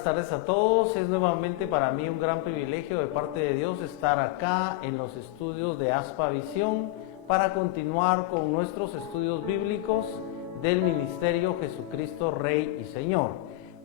Buenas tardes a todos. Es nuevamente para mí un gran privilegio de parte de Dios estar acá en los estudios de Aspa Visión para continuar con nuestros estudios bíblicos del Ministerio Jesucristo Rey y Señor.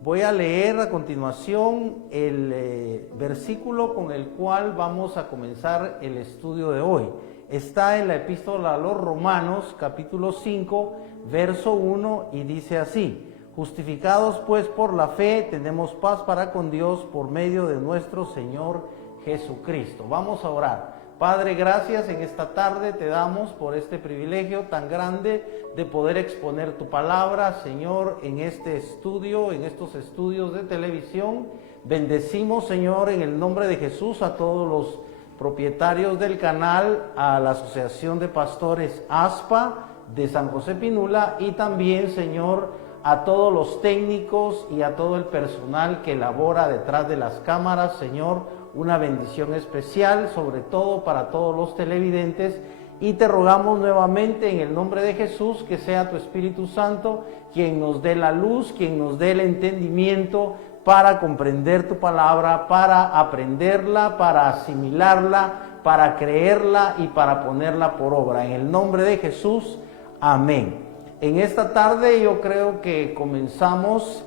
Voy a leer a continuación el versículo con el cual vamos a comenzar el estudio de hoy. Está en la Epístola a los Romanos, capítulo 5, verso 1, y dice así: Justificados pues por la fe, tenemos paz para con Dios por medio de nuestro Señor Jesucristo. Vamos a orar. Padre, gracias en esta tarde te damos por este privilegio tan grande de poder exponer tu palabra, Señor, en este estudio, en estos estudios de televisión. Bendecimos, Señor, en el nombre de Jesús a todos los propietarios del canal, a la Asociación de Pastores ASPA de San José Pinula y también, Señor, a todos los técnicos y a todo el personal que labora detrás de las cámaras. Señor, una bendición especial, sobre todo para todos los televidentes, y te rogamos nuevamente en el nombre de Jesús que sea tu Espíritu Santo quien nos dé la luz, quien nos dé el entendimiento para comprender tu palabra, para aprenderla, para asimilarla, para creerla y para ponerla por obra. En el nombre de Jesús, amén. En esta tarde yo creo que comenzamos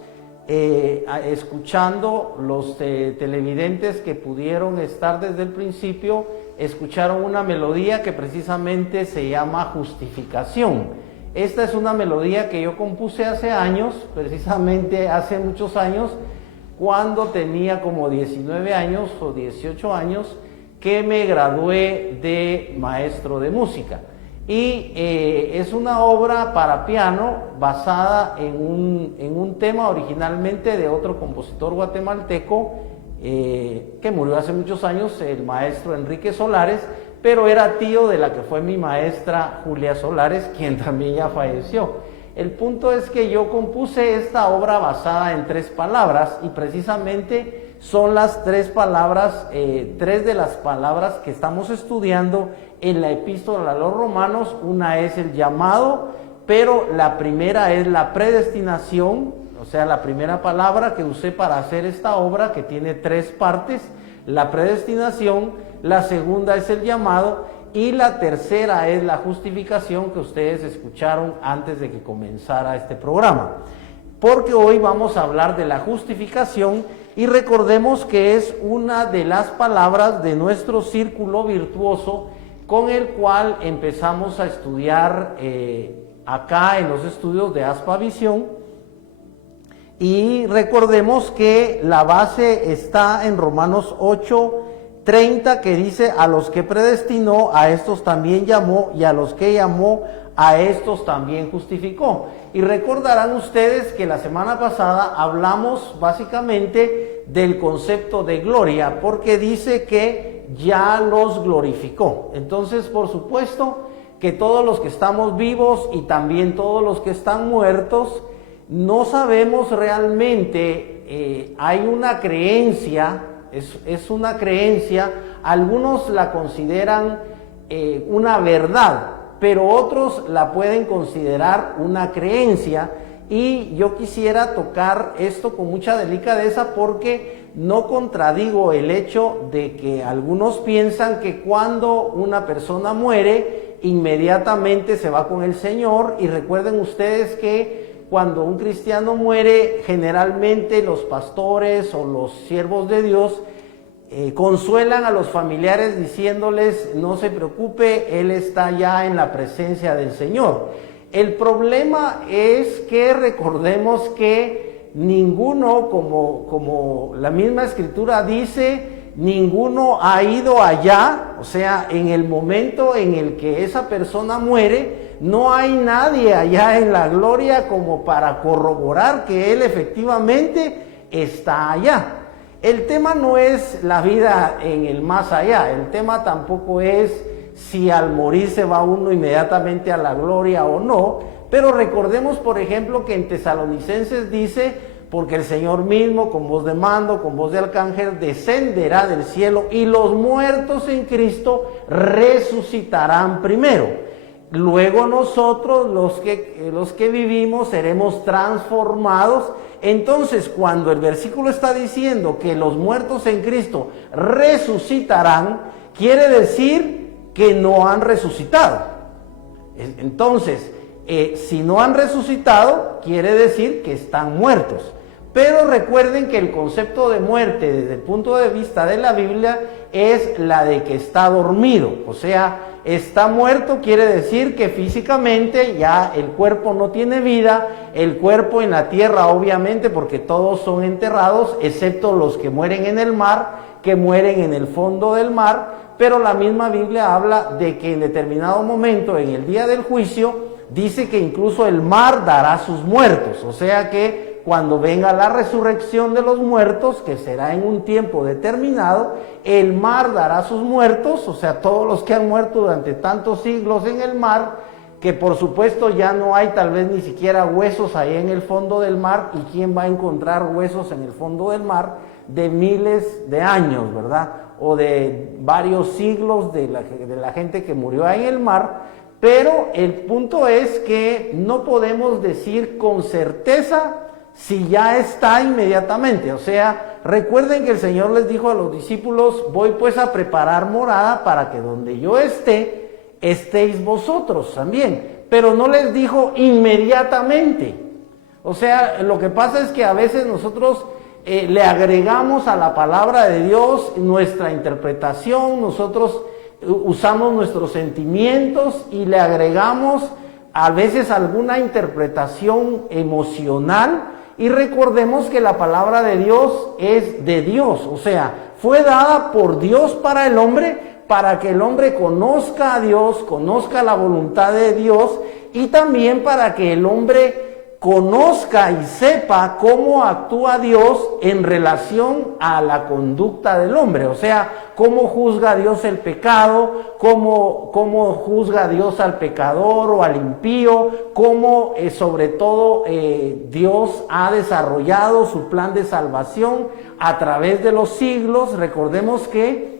escuchando los televidentes que pudieron estar desde el principio, escucharon una melodía que precisamente se llama Justificación. Esta es una melodía que yo compuse hace años, precisamente hace muchos años, cuando tenía como 19 años o 18 años, que me gradué de maestro de música. Y es una obra para piano basada en un tema originalmente de otro compositor guatemalteco que murió hace muchos años, el maestro Enrique Solares, pero era tío de la que fue mi maestra Julia Solares, quien también ya falleció. El punto es que yo compuse esta obra basada en 3 palabras y precisamente son las 3 palabras, 3 de las palabras que estamos estudiando en la Epístola a los Romanos. Una es el llamado, pero la primera es la predestinación, o sea, la primera palabra que usé para hacer esta obra, que tiene 3 partes, la predestinación, la segunda es el llamado y la tercera es la justificación que ustedes escucharon antes de que comenzara este programa. Porque hoy vamos a hablar de la justificación y recordemos que es una de las palabras de nuestro círculo virtuoso con el cual empezamos a estudiar acá en los estudios de Aspa Visión. Y recordemos que la base está en Romanos 8:30, que dice: a los que predestinó, a estos también llamó, y a los que llamó, a estos también justificó. Y recordarán ustedes que la semana pasada hablamos básicamente del concepto de gloria, porque dice que ya los glorificó. Entonces, por supuesto que todos los que estamos vivos y también todos los que están muertos, no sabemos realmente, hay una creencia, es una creencia, algunos la consideran una verdad, pero otros la pueden considerar una creencia, y yo quisiera tocar esto con mucha delicadeza porque no contradigo el hecho de que algunos piensan que cuando una persona muere, inmediatamente se va con el Señor, y recuerden ustedes que cuando un cristiano muere, generalmente los pastores o los siervos de Dios consuelan a los familiares diciéndoles: no se preocupe, él está ya en la presencia del Señor. El problema es que recordemos que ninguno, como la misma Escritura dice, ninguno ha ido allá, o sea, en el momento en el que esa persona muere, no hay nadie allá en la gloria como para corroborar que él efectivamente está allá. El tema no es la vida en el más allá, el tema tampoco es si al morir se va uno inmediatamente a la gloria o no, pero recordemos, por ejemplo, que en Tesalonicenses dice: porque el Señor mismo, con voz de mando, con voz de arcángel, descenderá del cielo, y los muertos en Cristo resucitarán primero. luego nosotros, los que vivimos, seremos transformados. Entonces, cuando el versículo está diciendo que los muertos en Cristo resucitarán, quiere decir que no han resucitado. Entonces, si no han resucitado, quiere decir que están muertos. Pero recuerden que el concepto de muerte desde el punto de vista de la Biblia es la de que está dormido. O sea, está muerto quiere decir que físicamente ya el cuerpo no tiene vida, el cuerpo en la tierra obviamente, porque todos son enterrados, excepto los que mueren en el mar, que mueren en el fondo del mar. Pero la misma Biblia habla de que en determinado momento, en el día del juicio, dice que incluso el mar dará sus muertos. O sea que cuando venga la resurrección de los muertos, que será en un tiempo determinado, el mar dará sus muertos, o sea, todos los que han muerto durante tantos siglos en el mar, que por supuesto ya no hay tal vez ni siquiera huesos ahí en el fondo del mar. ¿Y quién va a encontrar huesos en el fondo del mar de miles de años, verdad? O de varios siglos de la gente que murió ahí en el mar. Pero el punto es que no podemos decir con certeza si ya está inmediatamente. O sea, recuerden que el Señor les dijo a los discípulos: voy pues a preparar morada para que donde yo esté, estéis vosotros también. Pero no les dijo inmediatamente. O sea, lo que pasa es que a veces nosotros le agregamos a la palabra de Dios nuestra interpretación, nosotros usamos nuestros sentimientos y le agregamos a veces alguna interpretación emocional. Y recordemos que la palabra de Dios es de Dios, o sea, fue dada por Dios para el hombre, para que el hombre conozca a Dios, conozca la voluntad de Dios, y también para que el hombre conozca y sepa cómo actúa Dios en relación a la conducta del hombre. O sea, cómo juzga Dios el pecado, cómo juzga Dios al pecador o al impío, cómo sobre todo Dios ha desarrollado su plan de salvación a través de los siglos. Recordemos que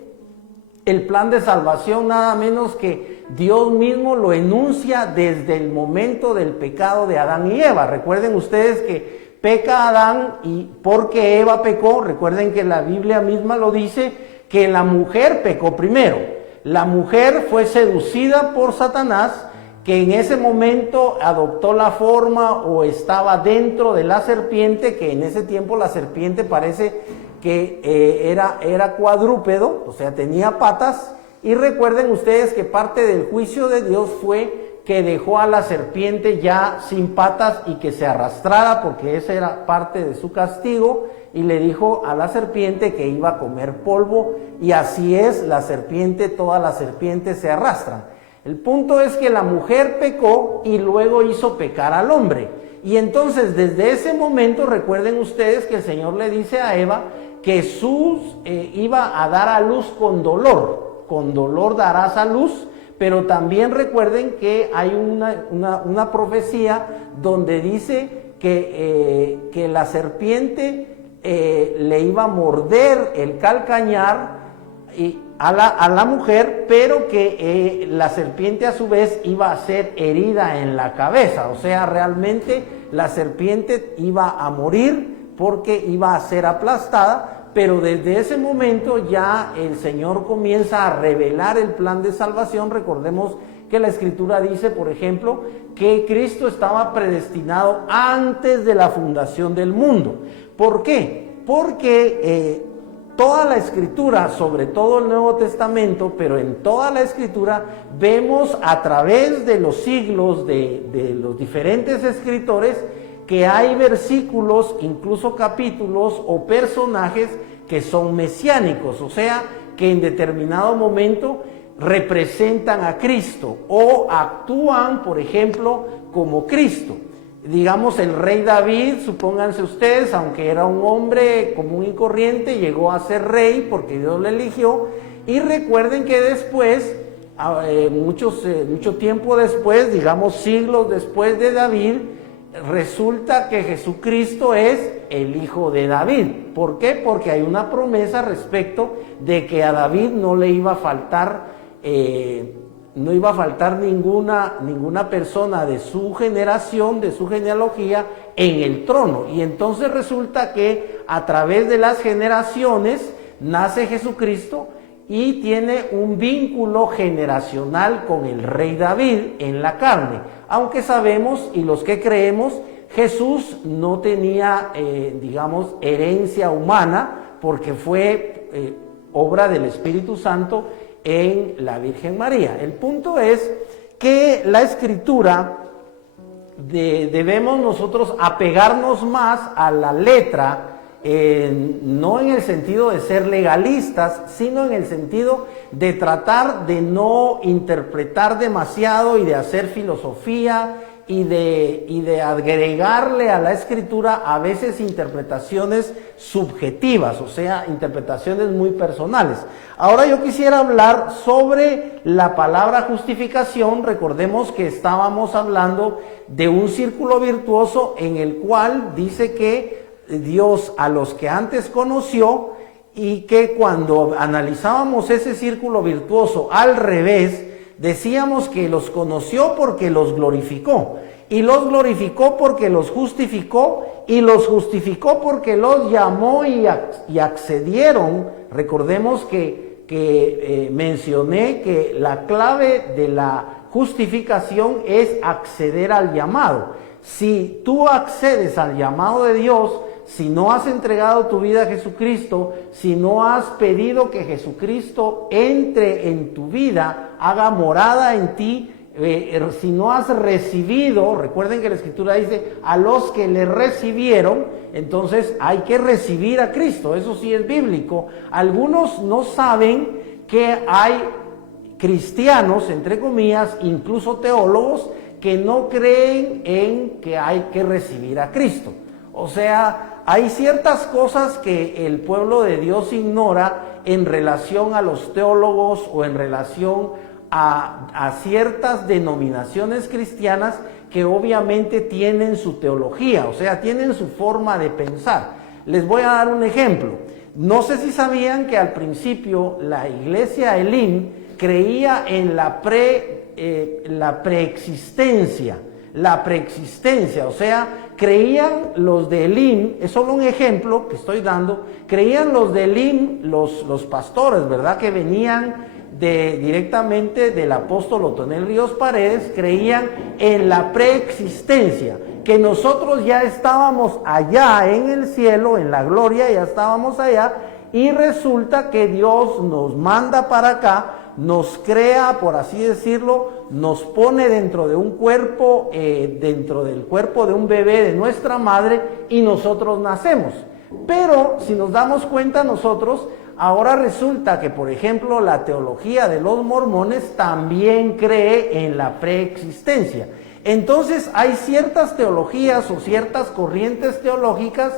el plan de salvación nada menos que Dios mismo lo enuncia desde el momento del pecado de Adán y Eva. Recuerden ustedes que peca Adán y porque Eva pecó, recuerden que la Biblia misma lo dice, que la mujer pecó primero. La mujer fue seducida por Satanás, que en ese momento adoptó la forma o estaba dentro de la serpiente, que en ese tiempo la serpiente parece que era cuadrúpedo, o sea, tenía patas. Y recuerden ustedes que parte del juicio de Dios fue que dejó a la serpiente ya sin patas y que se arrastrara, porque esa era parte de su castigo, y le dijo a la serpiente que iba a comer polvo. Y así es, la serpiente, todas las serpientes se arrastran. El punto es que la mujer pecó y luego hizo pecar al hombre. Y entonces desde ese momento recuerden ustedes que el Señor le dice a Eva que iba a dar a luz con dolor darás a luz. Pero también recuerden que hay una profecía donde dice que la serpiente le iba a morder el calcañar a la mujer, pero que la serpiente a su vez iba a ser herida en la cabeza. O sea, realmente la serpiente iba a morir porque iba a ser aplastada. Pero desde ese momento ya el Señor comienza a revelar el plan de salvación. Recordemos que la Escritura dice, por ejemplo, que Cristo estaba predestinado antes de la fundación del mundo. ¿Por qué? Porque toda la Escritura, sobre todo el Nuevo Testamento, pero en toda la Escritura vemos a través de los siglos de los diferentes escritores que hay versículos, incluso capítulos o personajes que son mesiánicos, o sea, que en determinado momento representan a Cristo o actúan, por ejemplo, como Cristo. Digamos, el rey David, supónganse ustedes, aunque era un hombre común y corriente, llegó a ser rey porque Dios le eligió. Y recuerden que después, mucho tiempo después, digamos siglos después de David, resulta que Jesucristo es el hijo de David. ¿Por qué? Porque hay una promesa respecto de que a David no le iba a faltar no iba a faltar ninguna persona de su generación, de su genealogía, en el trono. Y entonces resulta que a través de las generaciones nace Jesucristo y tiene un vínculo generacional con el rey David en la carne. Aunque sabemos, y los que creemos, Jesús no tenía, herencia humana, porque fue obra del Espíritu Santo en la Virgen María. El punto es que la Escritura debemos nosotros apegarnos más a la letra, no en el sentido de ser legalistas, sino en el sentido de tratar de no interpretar demasiado y de hacer filosofía y de agregarle a la Escritura a veces interpretaciones subjetivas, o sea, interpretaciones muy personales. Ahora yo quisiera hablar sobre la palabra justificación. Recordemos que estábamos hablando de un círculo virtuoso en el cual dice que Dios a los que antes conoció, y que cuando analizábamos ese círculo virtuoso al revés, decíamos que los conoció porque los glorificó, y los glorificó porque los justificó, y los justificó porque los llamó y accedieron. Recordemos que mencioné que la clave de la justificación es acceder al llamado. Si tú accedes al llamado de Dios, si no has entregado tu vida a Jesucristo, si no has pedido que Jesucristo entre en tu vida, haga morada en ti, si no has recibido, recuerden que la Escritura dice, a los que le recibieron, entonces hay que recibir a Cristo, eso sí es bíblico. Algunos no saben que hay cristianos, entre comillas, incluso teólogos, que no creen en que hay que recibir a Cristo. O sea, hay ciertas cosas que el pueblo de Dios ignora en relación a los teólogos o en relación a ciertas denominaciones cristianas que obviamente tienen su teología, o sea, tienen su forma de pensar. Les voy a dar un ejemplo. No sé si sabían que al principio la iglesia Elim creía en la preexistencia, o sea, creían los de Elim, es solo un ejemplo que estoy dando, creían los de Elim, los pastores, ¿verdad?, que venían directamente del apóstol Otonel Ríos Paredes, creían en la preexistencia, que nosotros ya estábamos allá en el cielo, en la gloria, ya estábamos allá, y resulta que Dios nos manda para acá, nos crea, por así decirlo, nos pone dentro de un cuerpo, dentro del cuerpo de un bebé de nuestra madre, y nosotros nacemos. Pero si nos damos cuenta nosotros, ahora resulta que, por ejemplo, la teología de los mormones también cree en la preexistencia. Entonces hay ciertas teologías o ciertas corrientes teológicas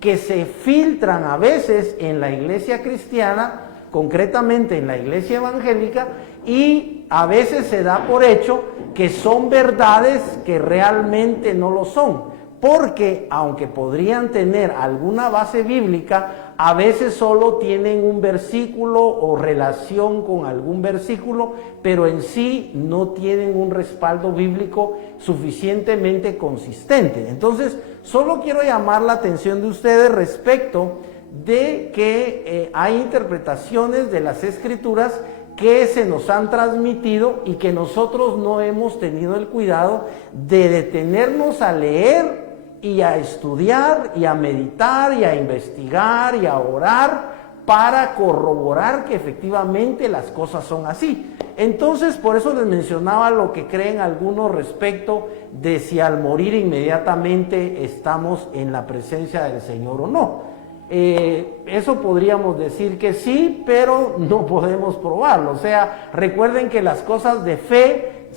que se filtran a veces en la iglesia cristiana, concretamente en la iglesia evangélica, y a veces se da por hecho que son verdades que realmente no lo son, porque aunque podrían tener alguna base bíblica, a veces solo tienen un versículo o relación con algún versículo, pero en sí no tienen un respaldo bíblico suficientemente consistente. Entonces, solo quiero llamar la atención de ustedes respecto de que hay interpretaciones de las Escrituras que se nos han transmitido y que nosotros no hemos tenido el cuidado de detenernos a leer y a estudiar y a meditar y a investigar y a orar para corroborar que efectivamente las cosas son así. Entonces, por eso les mencionaba lo que creen algunos respecto de si al morir inmediatamente estamos en la presencia del Señor o no. Eso podríamos decir que sí, pero no podemos probarlo. O sea, recuerden que las cosas de fe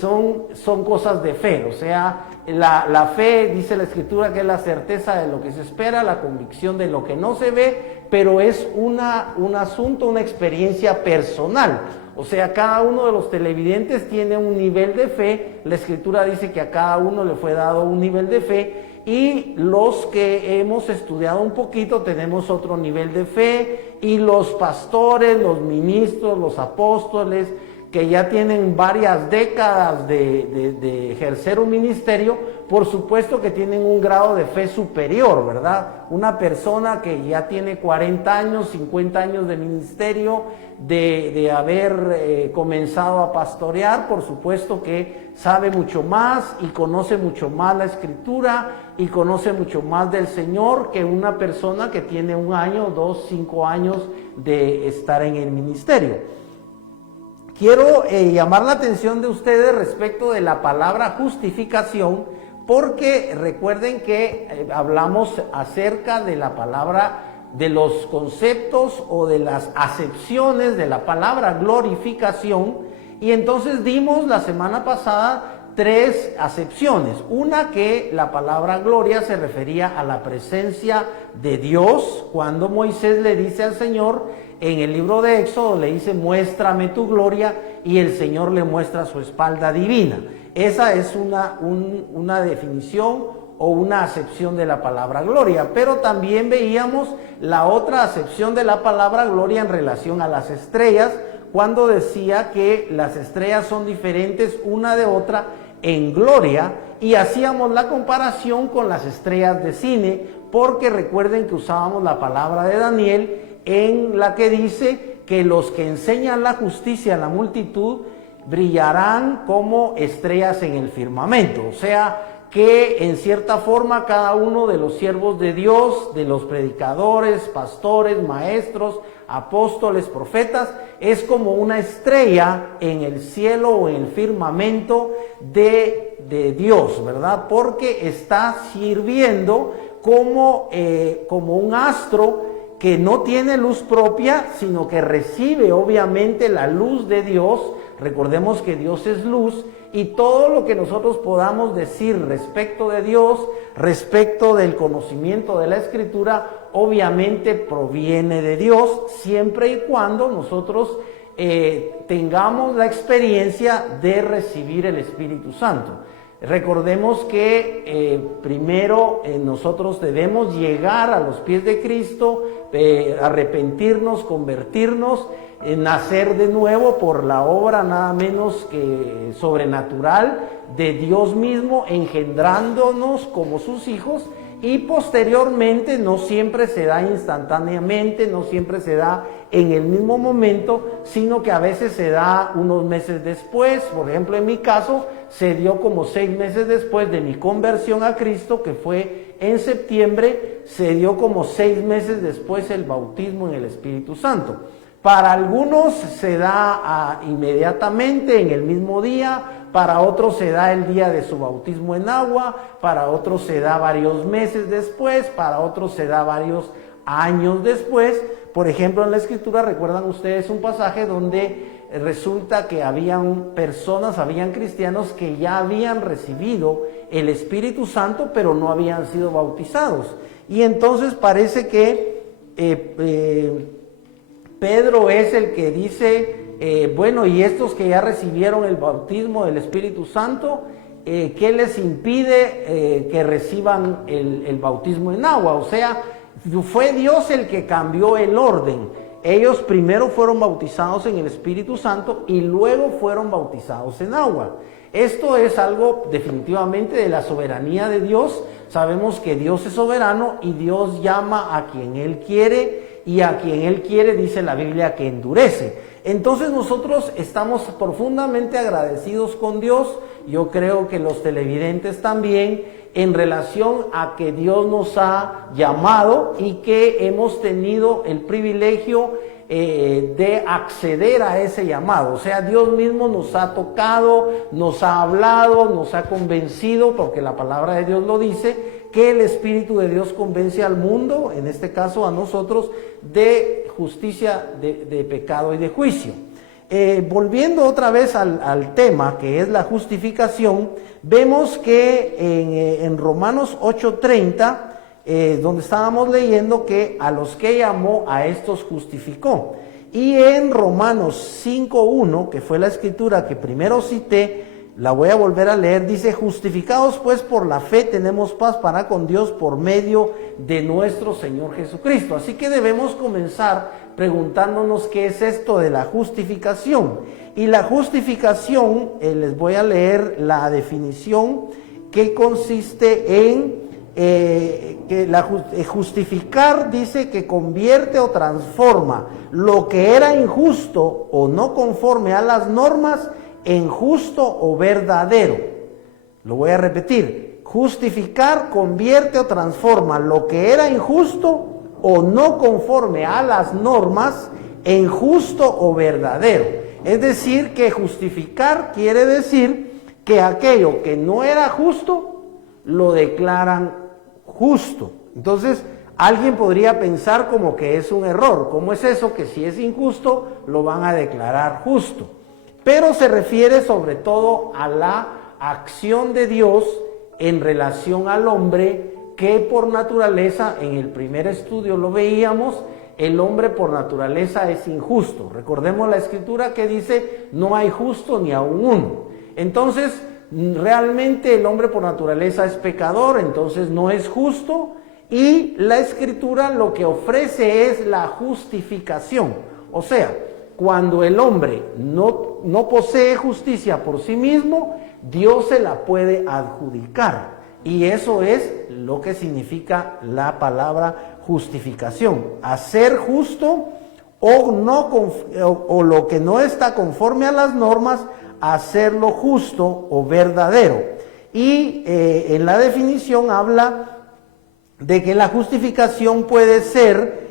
son cosas de fe. O sea, la fe, dice la Escritura, que es la certeza de lo que se espera, la convicción de lo que no se ve, pero es un asunto, una experiencia personal. O sea, cada uno de los televidentes tiene un nivel de fe. La Escritura dice que a cada uno le fue dado un nivel de fe, y los que hemos estudiado un poquito tenemos otro nivel de fe, y los pastores, los ministros, los apóstoles que ya tienen varias décadas de ejercer un ministerio, por supuesto que tienen un grado de fe superior, ¿verdad? Una persona que ya tiene 40 años, 50 años de ministerio, de haber comenzado a pastorear, por supuesto que sabe mucho más y conoce mucho más la Escritura y conoce mucho más del Señor que una persona que tiene 1 año, 2, 5 años de estar en el ministerio. Quiero llamar la atención de ustedes respecto de la palabra justificación, porque recuerden que hablamos acerca de la palabra, de los conceptos o de las acepciones de la palabra glorificación, y entonces dimos la semana pasada 3 acepciones. Una, que la palabra gloria se refería a la presencia de Dios, cuando Moisés le dice al Señor en el libro de Éxodo, le dice: muéstrame tu gloria, y el Señor le muestra su espalda divina. Esa es una definición o una acepción de la palabra gloria. Pero también veíamos la otra acepción de la palabra gloria en relación a las estrellas, cuando decía que las estrellas son diferentes una de otra en gloria, y hacíamos la comparación con las estrellas de cine, porque recuerden que usábamos la palabra de Daniel, en la que dice que los que enseñan la justicia a la multitud brillarán como estrellas en el firmamento. O sea, que en cierta forma cada uno de los siervos de Dios, de los predicadores, pastores, maestros, apóstoles, profetas, es como una estrella en el cielo o en el firmamento de Dios, ¿verdad? Porque está sirviendo como un astro que no tiene luz propia, sino que recibe obviamente la luz de Dios. Recordemos que Dios es luz, y todo lo que nosotros podamos decir respecto de Dios, respecto del conocimiento de la Escritura, obviamente proviene de Dios, siempre y cuando nosotros tengamos la experiencia de recibir el Espíritu Santo. Recordemos que primero nosotros debemos llegar a los pies de Cristo, arrepentirnos, convertirnos, nacer de nuevo por la obra nada menos que sobrenatural de Dios mismo, engendrándonos como sus hijos, y posteriormente no siempre se da instantáneamente, no siempre se da en el mismo momento, sino que a veces se da unos meses después. Por ejemplo, en mi caso se dio como 6 meses después de mi conversión a Cristo, que fue en septiembre. Se dio como 6 meses después el bautismo en el Espíritu Santo. Para algunos se da inmediatamente en el mismo día, para otros se da el día de su bautismo en agua, para otros se da varios meses después, para otros se da varios años después. Por ejemplo, en la Escritura, recuerdan ustedes un pasaje donde resulta que habían cristianos que ya habían recibido el Espíritu Santo, pero no habían sido bautizados. Y entonces parece que Pedro es el que dice, bueno, y estos que ya recibieron el bautismo del Espíritu Santo, ¿qué les impide que reciban el bautismo en agua? O sea, fue Dios el que cambió el orden. Ellos primero fueron bautizados en el Espíritu Santo y luego fueron bautizados en agua. Esto es algo definitivamente de la soberanía de Dios. Sabemos que Dios es soberano y Dios llama a quien Él quiere, y a quien Él quiere, dice la Biblia, que endurece. Entonces nosotros estamos profundamente agradecidos con Dios, yo creo que los televidentes también, en relación a que Dios nos ha llamado y que hemos tenido el privilegio de acceder a ese llamado. O sea, Dios mismo nos ha tocado, nos ha hablado, nos ha convencido, porque la palabra de Dios lo dice, que el Espíritu de Dios convence al mundo, en este caso a nosotros, de justicia, de pecado y de juicio. Volviendo otra vez al tema que es la justificación, vemos que en Romanos 8:30, donde estábamos leyendo que a los que llamó, a estos justificó. Y en Romanos 5:1, que fue la escritura que primero cité, La voy a volver a leer. Dice: justificados pues por la fe tenemos paz para con Dios por medio de nuestro Señor Jesucristo. Así que debemos comenzar preguntándonos qué es esto de la justificación. Y la justificación, les voy a leer la definición, que consiste en justificar, dice que convierte o transforma lo que era injusto o no conforme a las normas en justo o verdadero. Lo voy a repetir: justificar convierte o transforma lo que era injusto o no conforme a las normas en justo o verdadero. Es decir, que justificar quiere decir que aquello que no era justo lo declaran justo. Entonces, alguien podría pensar como que es un error. ¿Cómo es eso? Que si es injusto, lo van a declarar justo. Pero se refiere sobre todo a la acción de Dios en relación al hombre, que por naturaleza, en el primer estudio lo veíamos, el hombre por naturaleza es injusto. Recordemos la escritura que dice: no hay justo ni aun uno. Entonces, realmente el hombre por naturaleza es pecador, entonces no es justo, y la escritura lo que ofrece es la justificación. O sea, cuando el hombre no posee justicia por sí mismo, Dios se la puede adjudicar. Y eso es lo que significa la palabra justificación: hacer justo o lo que no está conforme a las normas, hacerlo justo o verdadero. Y en la definición habla de que la justificación puede ser,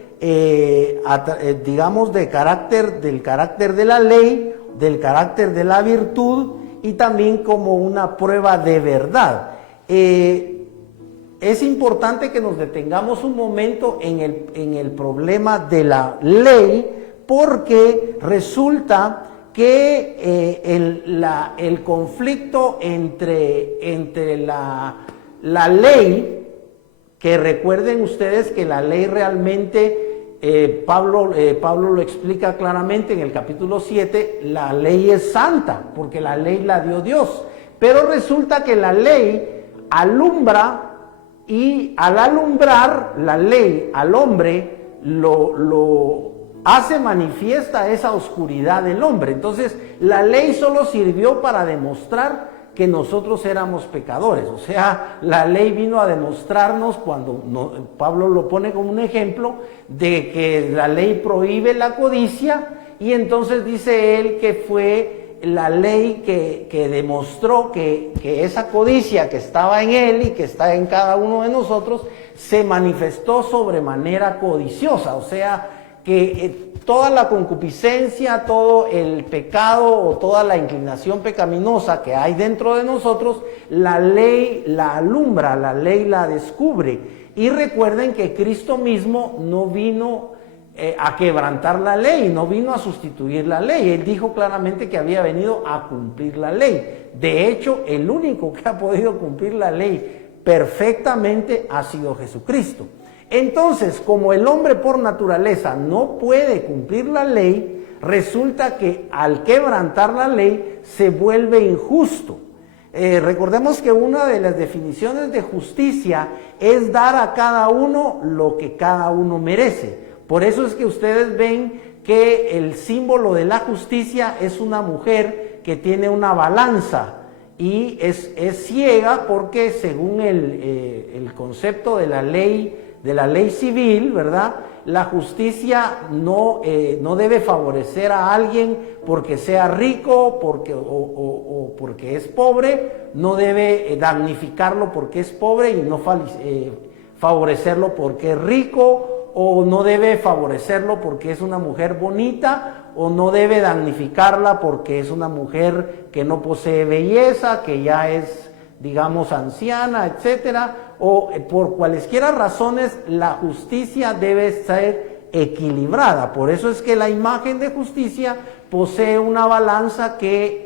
digamos, del carácter de la ley, del carácter de la virtud, y también como una prueba de verdad. Es importante que nos detengamos un momento en el problema de la ley, porque resulta que el conflicto entre la ley, que recuerden ustedes que la ley realmente, Pablo lo explica claramente en el capítulo 7, la ley es santa, porque la ley la dio Dios. Pero resulta que la ley alumbra, y al alumbrar la ley al hombre, lo hace manifiesta esa oscuridad del hombre. Entonces, la ley solo sirvió para demostrar que nosotros éramos pecadores. O sea, la ley vino a demostrarnos, Pablo lo pone como un ejemplo, de que la ley prohíbe la codicia, y entonces dice él que fue la ley que demostró que esa codicia que estaba en él y que está en cada uno de nosotros se manifestó sobremanera codiciosa. O sea, que toda la concupiscencia, todo el pecado o toda la inclinación pecaminosa que hay dentro de nosotros, la ley la alumbra, la ley la descubre. Y recuerden que Cristo mismo no vino a quebrantar la ley, no vino a sustituir la ley. Él dijo claramente que había venido a cumplir la ley. De hecho, el único que ha podido cumplir la ley perfectamente ha sido Jesucristo. Entonces, como el hombre por naturaleza no puede cumplir la ley, resulta que al quebrantar la ley se vuelve injusto. Recordemos que una de las definiciones de justicia es dar a cada uno lo que cada uno merece. Por eso es que ustedes ven que el símbolo de la justicia es una mujer que tiene una balanza y es ciega, porque según el concepto de la ley civil, ¿verdad? La justicia no debe favorecer a alguien porque sea rico o porque es pobre, no debe damnificarlo porque es pobre y no favorecerlo porque es rico, o no debe favorecerlo porque es una mujer bonita, o no debe damnificarla porque es una mujer que no posee belleza, que ya es, digamos, anciana, etcétera, o por cualesquiera razones. La justicia debe ser equilibrada. Por eso es que la imagen de justicia posee una balanza que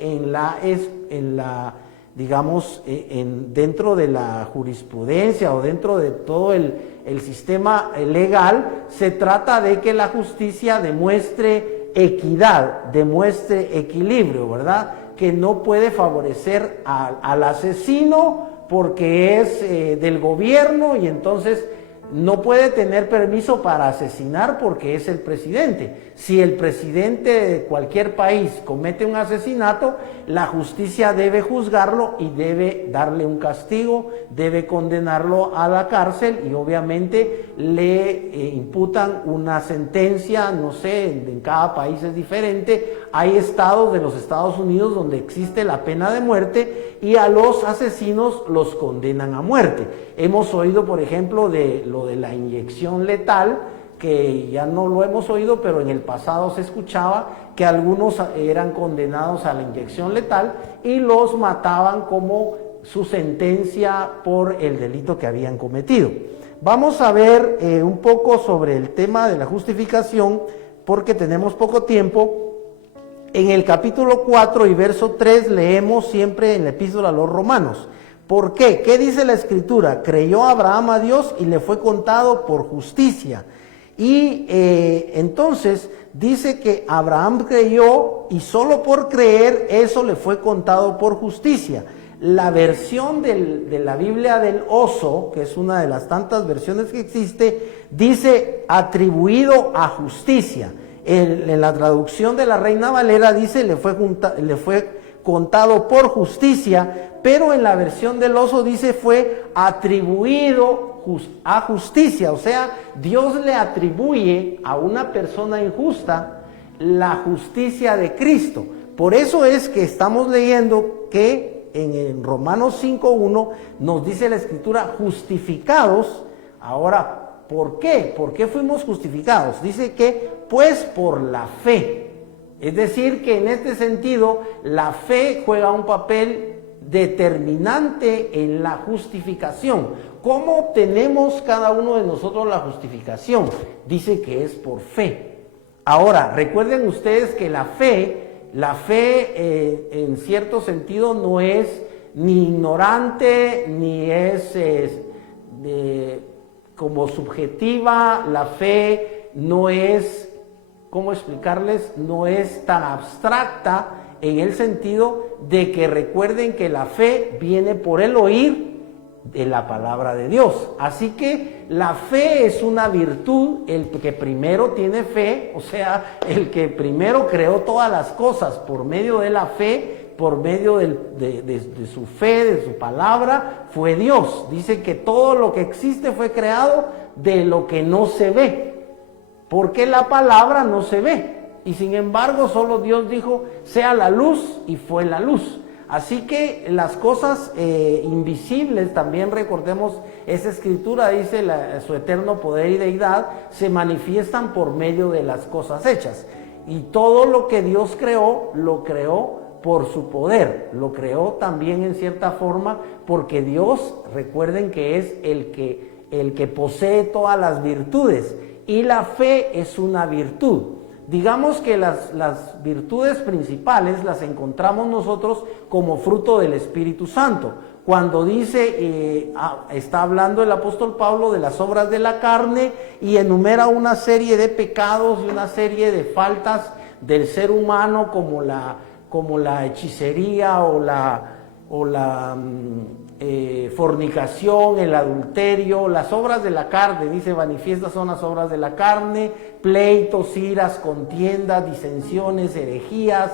dentro de la jurisprudencia o dentro de todo el sistema legal, se trata de que la justicia demuestre equidad, demuestre equilibrio, ¿verdad? que no puede favorecer al asesino porque es del gobierno y entonces no puede tener permiso para asesinar porque es el presidente. Si el presidente de cualquier país comete un asesinato, la justicia debe juzgarlo y debe darle un castigo, debe condenarlo a la cárcel y obviamente le imputan una sentencia, no sé, en cada país es diferente. Hay estados de los Estados Unidos donde existe la pena de muerte y a los asesinos los condenan a muerte. Hemos oído, por ejemplo, de lo de la inyección letal, que ya no lo hemos oído, pero en el pasado se escuchaba que algunos eran condenados a la inyección letal y los mataban como su sentencia por el delito que habían cometido. Vamos a ver un poco sobre el tema de la justificación, porque tenemos poco tiempo. En el capítulo 4 y verso 3 leemos siempre en la epístola a los Romanos. ¿Por qué? ¿Qué dice la Escritura? Creyó Abraham a Dios y le fue contado por justicia. Y entonces dice que Abraham creyó y solo por creer eso le fue contado por justicia. La versión de la Biblia del Oso, que es una de las tantas versiones que existe, dice atribuido a justicia. En la traducción de la Reina Valera dice le fue contado por justicia, pero en la versión del Oso dice fue atribuido a justicia. O sea, Dios le atribuye a una persona injusta la justicia de Cristo. Por eso es que estamos leyendo que en Romanos 5:1 nos dice la Escritura justificados. Ahora, ¿por qué? ¿Por qué fuimos justificados? Dice que pues por la fe. Es decir, que en este sentido la fe juega un papel determinante en la justificación. ¿Cómo obtenemos cada uno de nosotros la justificación? Dice que es por fe. Ahora, recuerden ustedes que la fe en cierto sentido no es ni ignorante, ni es como subjetiva. La fe no es, ¿cómo explicarles? No es tan abstracta en el sentido de que recuerden que la fe viene por el oír de la palabra de Dios. Así que la fe es una virtud. El que primero tiene fe, o sea, el que primero creó todas las cosas por medio de la fe, por medio de su fe, de su palabra, fue Dios. Dice que todo lo que existe fue creado de lo que no se ve, porque la palabra no se ve. Y sin embargo, solo Dios dijo, sea la luz, y fue la luz. Así que las cosas invisibles, también recordemos esa escritura, dice su eterno poder y deidad, se manifiestan por medio de las cosas hechas. Y todo lo que Dios creó, lo creó por su poder. Lo creó también en cierta forma porque Dios, recuerden que es el que posee todas las virtudes. Y la fe es una virtud. Digamos que las virtudes principales las encontramos nosotros como fruto del Espíritu Santo. Cuando dice, está hablando el apóstol Pablo de las obras de la carne y enumera una serie de pecados y una serie de faltas del ser humano como la hechicería o la fornicación, el adulterio, las obras de la carne. Dice, manifiestas son las obras de la carne: pleitos, iras, contiendas, disensiones, herejías,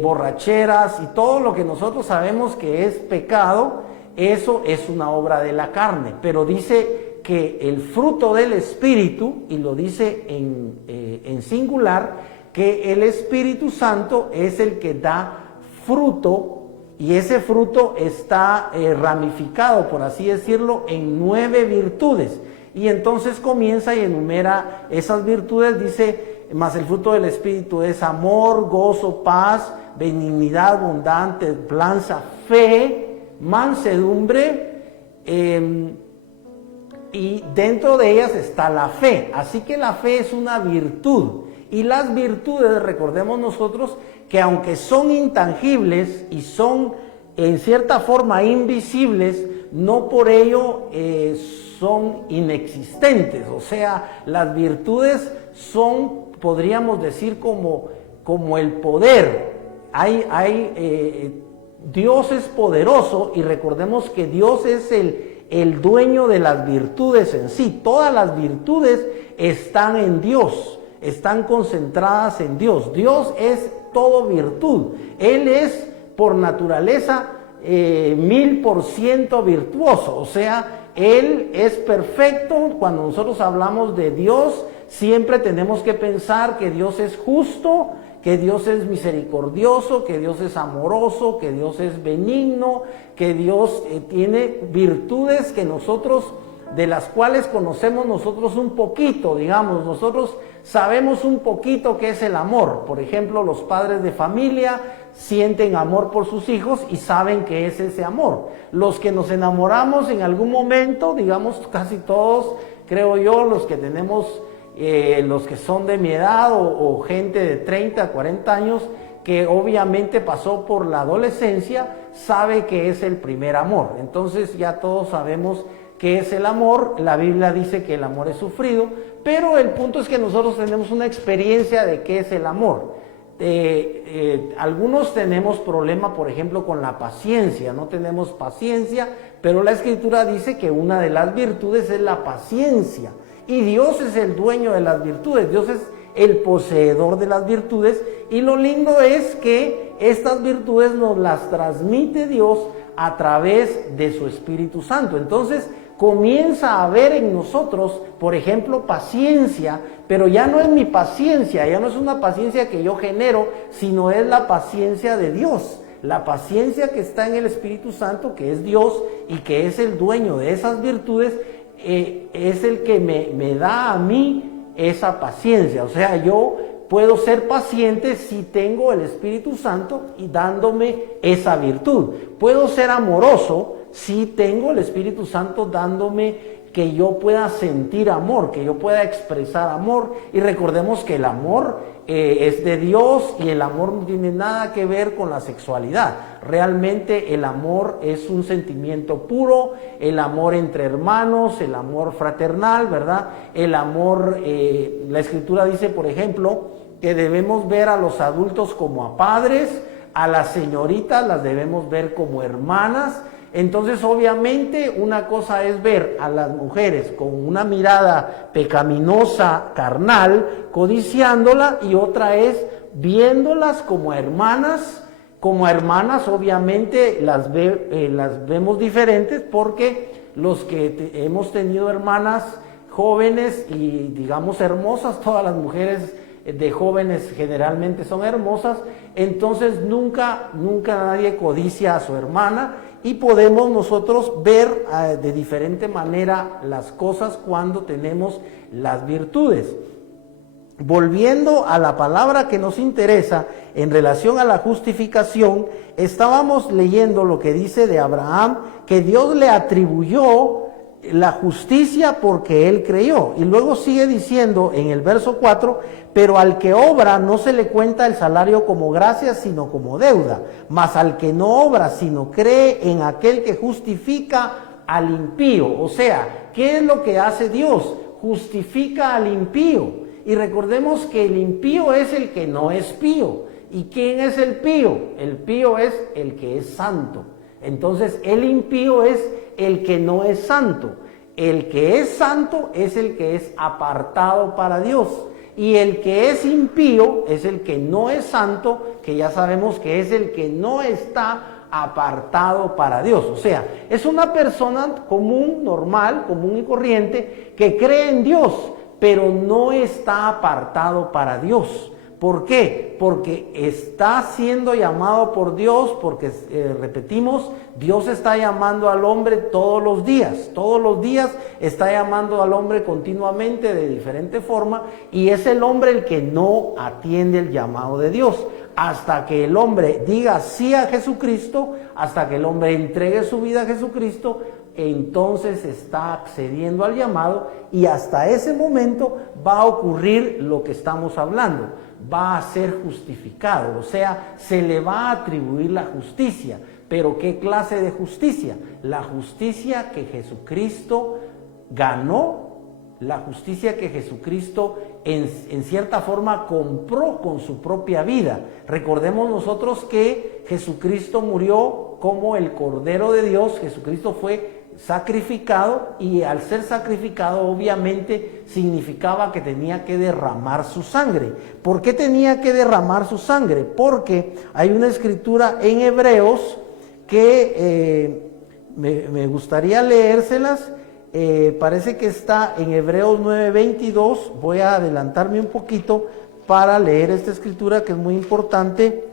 borracheras, y todo lo que nosotros sabemos que es pecado. Eso es una obra de la carne. Pero dice que el fruto del Espíritu, y lo dice en singular, que el Espíritu Santo es el que da fruto. Y ese fruto está ramificado, por así decirlo, en 9 virtudes. Y entonces comienza y enumera esas virtudes. Dice, mas el fruto del Espíritu es amor, gozo, paz, benignidad, bondad, templanza, fe, mansedumbre. Y dentro de ellas está la fe. Así que la fe es una virtud. Y las virtudes, recordemos nosotros, que aunque son intangibles y son en cierta forma invisibles, no por ello son inexistentes. O sea, las virtudes son, podríamos decir, como el poder. Dios es poderoso y recordemos que Dios es el dueño de las virtudes en sí. Todas las virtudes están en Dios, están concentradas en Dios. Dios es todo virtud. Él es por naturaleza 1000% virtuoso, o sea, Él es perfecto. Cuando nosotros hablamos de Dios, siempre tenemos que pensar que Dios es justo, que Dios es misericordioso, que Dios es amoroso, que Dios es benigno, que Dios tiene virtudes que nosotros, de las cuales conocemos nosotros un poquito, digamos, nosotros sabemos un poquito qué es el amor. Por ejemplo, los padres de familia sienten amor por sus hijos y saben qué es ese amor. Los que nos enamoramos en algún momento, digamos casi todos, creo yo, los que tenemos, los que son de mi edad o gente de 30, 40 años, que obviamente pasó por la adolescencia, sabe que es el primer amor. Entonces ya todos sabemos qué es el amor. La Biblia dice que el amor es sufrido, pero el punto es que nosotros tenemos una experiencia de qué es el amor. Algunos tenemos problema, por ejemplo, con la paciencia, no tenemos paciencia, pero la Escritura dice que una de las virtudes es la paciencia, y Dios es el dueño de las virtudes, Dios es el poseedor de las virtudes, y lo lindo es que estas virtudes nos las transmite Dios a través de su Espíritu Santo. Entonces comienza a haber en nosotros, por ejemplo, paciencia, pero ya no es mi paciencia, ya no es una paciencia que yo genero, sino es la paciencia de Dios, la paciencia que está en el Espíritu Santo, que es Dios y que es el dueño de esas virtudes, es el que me da a mí esa paciencia. O sea, yo puedo ser paciente si tengo el Espíritu Santo y dándome esa virtud. Puedo ser amoroso si tengo el Espíritu Santo dándome que yo pueda sentir amor, que yo pueda expresar amor. Y recordemos que el amor es de Dios, y el amor no tiene nada que ver con la sexualidad. Realmente el amor es un sentimiento puro, el amor entre hermanos, el amor fraternal, ¿verdad? El amor, la Escritura dice, por ejemplo, que debemos ver a los adultos como a padres, a las señoritas las debemos ver como hermanas. Entonces, obviamente, una cosa es ver a las mujeres con una mirada pecaminosa, carnal, codiciándola, y otra es viéndolas como hermanas. Como hermanas, obviamente, las vemos diferentes, porque los que hemos tenido hermanas jóvenes y, digamos, hermosas, todas las mujeres de jóvenes generalmente son hermosas, entonces nunca nadie codicia a su hermana, y podemos nosotros ver de diferente manera las cosas cuando tenemos las virtudes. Volviendo a la palabra que nos interesa en relación a la justificación, estábamos leyendo lo que dice de Abraham, que Dios le atribuyó la justicia porque él creyó. Y luego sigue diciendo en el verso 4, pero al que obra no se le cuenta el salario como gracia, sino como deuda. Mas al que no obra, sino cree en aquel que justifica al impío. O sea, ¿qué es lo que hace Dios? Justifica al impío. Y recordemos que el impío es el que no es pío. ¿Y quién es el pío? El pío es el que es santo. Entonces, el impío es el que no es santo. El que es santo es el que es apartado para Dios. Y el que es impío es el que no es santo, que ya sabemos que es el que no está apartado para Dios. O sea, es una persona común, normal, común y corriente, que cree en Dios, pero no está apartado para Dios. ¿Por qué? Porque está siendo llamado por Dios, porque repetimos, Dios está llamando al hombre todos los días está llamando al hombre continuamente de diferente forma, y es el hombre el que no atiende el llamado de Dios. Hasta que el hombre diga sí a Jesucristo, hasta que el hombre entregue su vida a Jesucristo, entonces está accediendo al llamado, y hasta ese momento va a ocurrir lo que estamos hablando. Va a ser justificado, o sea, se le va a atribuir la justicia. Pero ¿qué clase de justicia? La justicia que Jesucristo ganó, la justicia que Jesucristo en cierta forma compró con su propia vida. Recordemos nosotros que Jesucristo murió como el Cordero de Dios. Jesucristo fue sacrificado, y al ser sacrificado obviamente significaba que tenía que derramar su sangre. ¿Por qué tenía que derramar su sangre? Porque hay una escritura en Hebreos que me gustaría leérselas. Parece que está en Hebreos 9:22. Voy a adelantarme un poquito para leer esta escritura que es muy importante.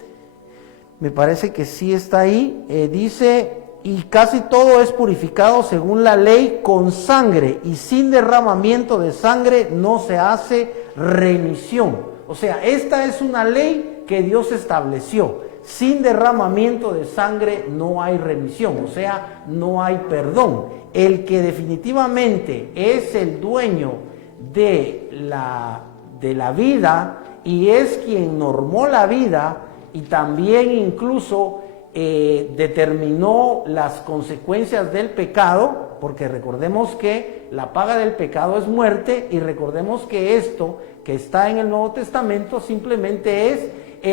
Me parece que sí está ahí. Dice: y casi todo es purificado según la ley con sangre, y sin derramamiento de sangre no se hace remisión. O sea, esta es una ley que Dios estableció. Sin derramamiento de sangre no hay remisión, o sea, no hay perdón. El que definitivamente es el dueño de la vida y es quien normó la vida, y también incluso determinó las consecuencias del pecado, porque recordemos que la paga del pecado es muerte, y recordemos que esto que está en el Nuevo Testamento simplemente es